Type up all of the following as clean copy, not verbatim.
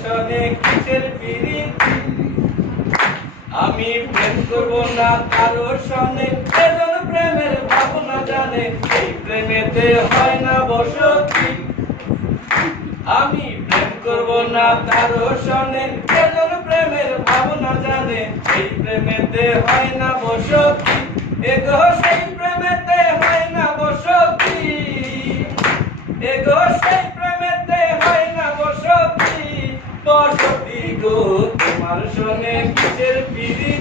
সনে কিসের প্রীতি আমি প্রেম করবো না কারো সনে এজন প্রেমের ভাবনা জানে এই প্রেমেতে হয় না বসতি আমি প্রেম করবো না কারো সনে এজন প্রেমের ভাবনা জানে এই প্রেমেতে হয় না বসতি এগো সেই প্রেমেতে হয় না বসতি এগো সেই প্রেমেতে হয় না বসতি বসতি গো তোমার সনে কিসের প্রীতি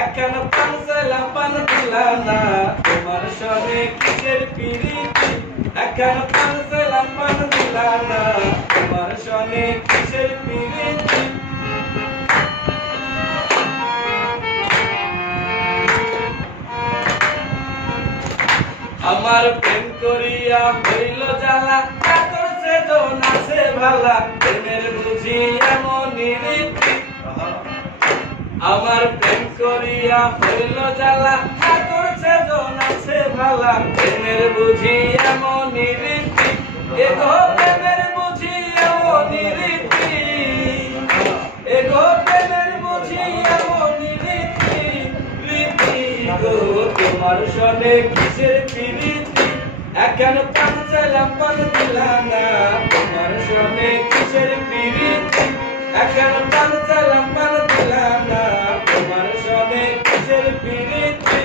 একখানা পান চাইলাম পান দিলা না তোমার সনে কিসের প্রীতি একখানা পান চাইলাম পান দিলা না তোমার সনে কিসের প্রীতি আমার প্রেম করিয়া হইল জ্বালা কাতর সেজন আছে ভালা প্রেমের বুঝি এমন রীতি আমার প্রেম করিয়া হইল জ্বালা কাতর সেজন আছে ভালা প্রেমের বুঝি এমন রীতি এগো প্রেমের বুঝি এমন রীতি এগো প্রেমের বুঝি এমন রীতি রীতি গো তোমার সনে কিসের প্রীতি এখন পান চাইলাম পান দিলা না তোমার সনে কিসের প্রীতি এখন পান চাইলাম পান দিলা না তোমার সনে কিসের প্রীতি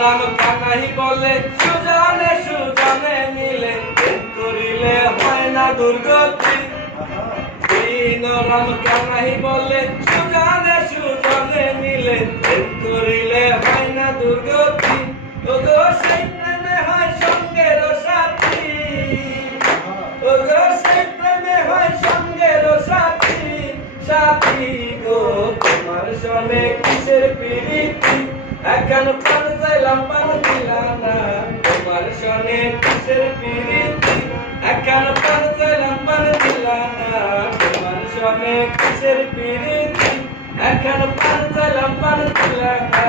রাম কানাই বলে সুজানে সুজানে মিলে প্রেম করিলে হয় না দুর্গতি রাম কানাই বলে সুজানে সুজানে মিলে প্রেম করিলে হয় না দুর্গতি ওগো সেই প্রেমে হয় সঙ্গের সাথী ওগো সেই প্রেমে হয় সঙ্গের সাথী সাথী গো তোমার সনে কিসের প্রীতি এখন পান চাইলাম পান দিলা না তোমার সনে কিসের প্রীতি এখন পান চাইলাম পান দিলা না তোমার সনে কিসের প্রীতি এখন পান চাইলাম পান দিলা না